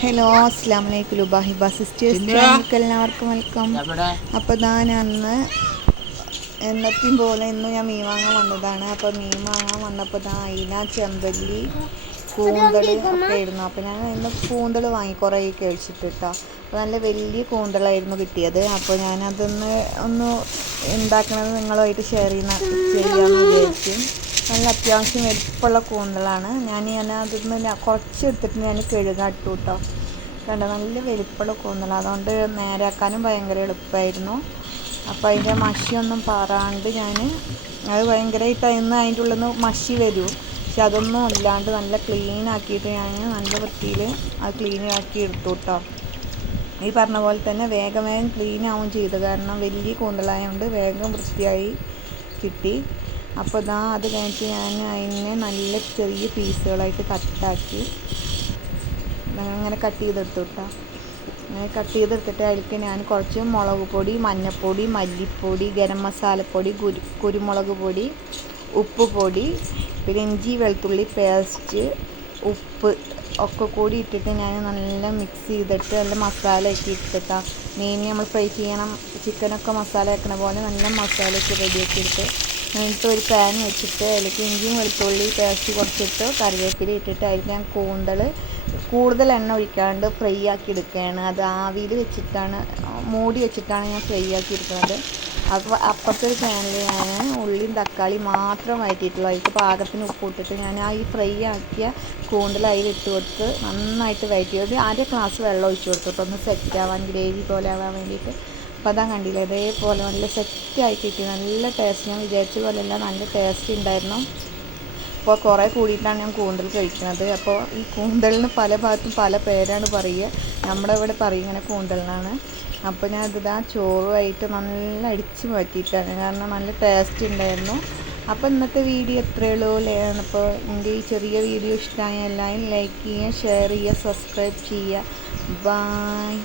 Hello അസ്സാം വലൈക്കും ലുബാഹിബ sisters. ചാനലിലേക്ക് എല്ലാവർക്കും വെൽക്കം. അപ്പോൾ ഞാൻ അന്ന് എന്നത്തെയും പോലെ ഇന്ന് ഞാൻ മീൻ വാങ്ങാൻ വന്നതാണ്. അപ്പോൾ മീൻ വാങ്ങാൻ വന്നപ്പോൾ ഞാൻ അയിന ചെമ്പല്ലി കൂന്തൾ ഒക്കെ ആയിരുന്നു. അപ്പോൾ ഞാൻ ഇന്ന് കൂന്തൾ വാങ്ങി കുറേ കഴിച്ചിട്ട് കേട്ടോ അപ്പോൾ നല്ല വലിയ കൂന്തളായിരുന്നു കിട്ടിയത്. അപ്പോൾ ഞാനതൊന്ന് ഒന്ന് ഉണ്ടാക്കണത് നിങ്ങളുമായിട്ട് ഷെയർ ചെയ്യുന്ന ചെയ്യാമെന്ന് വിചാരിച്ചു നല്ല അത്യാവശ്യം വലിപ്പമുള്ള കൂന്തളാണ്. ഞാൻ ഞാൻ അതിൽ നിന്ന് കുറച്ച് എടുത്തിട്ട് ഞാൻ കഴുകാട്ടു കേട്ടോ കണ്ട? നല്ല വലിപ്പമുള്ള കൂന്തള. അതുകൊണ്ട് നേരാക്കാനും ഭയങ്കര എളുപ്പമായിരുന്നു അപ്പോൾ അതിന്റെ മഷിയൊന്നും പാറാണ്ട് ഞാൻ അത് ഭയങ്കരമായിട്ട് അതിന് അതിന്റെ ഉള്ളിൽ നിന്ന് മഷി വരും. പക്ഷെ അതൊന്നും ഇല്ലാണ്ട് നല്ല ക്ലീൻ ആക്കിയിട്ട് ഞാൻ നല്ല വൃത്തിയിൽ അത് ക്ലീൻ ആക്കി എടുത്തു കേട്ടോ ഈ പറഞ്ഞ പോലെ തന്നെ വേഗം വേഗം ക്ലീൻ ആവും ചെയ്തു. കാരണം വലിയ കൂന്തളായതുകൊണ്ട് വേഗം വൃത്തിയായി കിട്ടി. അപ്പോൾ ഇതാ അത് കഴിഞ്ഞിട്ട് ഞാൻ അതിനെ നല്ല ചെറിയ പീസുകളായിട്ട് കട്ടാക്കി. അങ്ങനെ കട്ട് ചെയ്തെടുത്തു കേട്ടോ. അങ്ങനെ കട്ട് ചെയ്തെടുത്തിട്ട് അതിലേക്ക് ഞാൻ കുറച്ച് മുളക് പൊടി മഞ്ഞൾപ്പൊടി മല്ലിപ്പൊടി ഗരം മസാലപ്പൊടി കുരു കുരുമുളക് പൊടി ഉപ്പ് പൊടി പിന്നെ ഇഞ്ചി വെളുത്തുള്ളി പേസ്റ്റ് ഉപ്പ് ഒക്കെ കൂടി ഇട്ടിട്ട് ഞാൻ നല്ല മിക്സ് ചെയ്തിട്ട് നല്ല മസാല ഒക്കെ ഇട്ടിട്ടാ മീൻ നമ്മൾ ഫ്രൈ ചെയ്യണം ചിക്കനൊക്കെ മസാല വെക്കണ പോലെ നല്ല മസാല ഒക്കെ റെഡിയാക്കി എടുത്ത് എന്നിട്ട് ഒരു പാൻ വെച്ചിട്ട് അതിലേക്ക് ഇഞ്ചിയും വെളുത്തുള്ളി പേസ്റ്റ് കുറച്ചിട്ട് കറിവേപ്പില ഇട്ടിട്ട് അതിൽ ഞാൻ കൂന്തൽ കൂടുതൽ എണ്ണ ഒഴിക്കാണ്ട് ഫ്രൈ ആക്കി എടുക്കുകയാണ്. അത് ആവിയിൽ വെച്ചിട്ടാണ് മൂടി വെച്ചിട്ടാണ് ഞാൻ ഫ്രൈ ആക്കി എടുക്കുന്നത്. അപ്പോൾ അപ്പുറത്തെ ഒരു പാനിൽ ഞാൻ ഉള്ളിയും തക്കാളി മാത്രം വഴറ്റിയിട്ടുള്ളൂ. അതിൽ പാകത്തിന് ഉപ്പ് ഇട്ടിട്ട് ഞാൻ ആ ഈ ഫ്രൈ ആക്കിയ കൂന്തൽ അതിൽ ഇട്ട് കൊടുത്ത് നന്നായിട്ട് വഴറ്റി ഒരു അര ഗ്ലാസ് വെള്ളം ഒഴിച്ച് ഒന്ന് സെറ്റ് ആവാൻ ഗ്രേവി പോലെ ആവാൻ വേണ്ടിയിട്ട് അപ്പോൾ അതാ കണ്ടില്ല ഇതേപോലെ നല്ല സെറ്റായി കിട്ടി നല്ല ടേസ്റ്റ് ഞാൻ വിചാരിച്ച പോലെയല്ല നല്ല ടേസ്റ്റ് ഉണ്ടായിരുന്നു അപ്പോൾ കുറേ കൂടിയിട്ടാണ് ഞാൻ കൂന്തൽ കഴിക്കുന്നത് അപ്പോൾ ഈ കൂന്തലിന് പല ഭാഗത്തും പല പേരാണ് പറയുക. നമ്മുടെ ഇവിടെ പറയും ഇങ്ങനെ കൂന്തലിനാണ്. അപ്പോൾ ഞാൻ ഇതാ ചോറുമായിട്ട് നല്ല അടിച്ച് മാറ്റിയിട്ടാണ്. കാരണം നല്ല ടേസ്റ്റ് ഉണ്ടായിരുന്നു അപ്പോൾ ഇന്നത്തെ വീഡിയോ എത്രയേ ഉള്ളൂ അപ്പോൾ എന്റെ ഈ ചെറിയ വീഡിയോ ഇഷ്ടമായ എല്ലാവരും ലൈക്ക് ചെയ്യുക ഷെയർ ചെയ്യുക സബ്സ്ക്രൈബ് ചെയ്യുക. ബായ്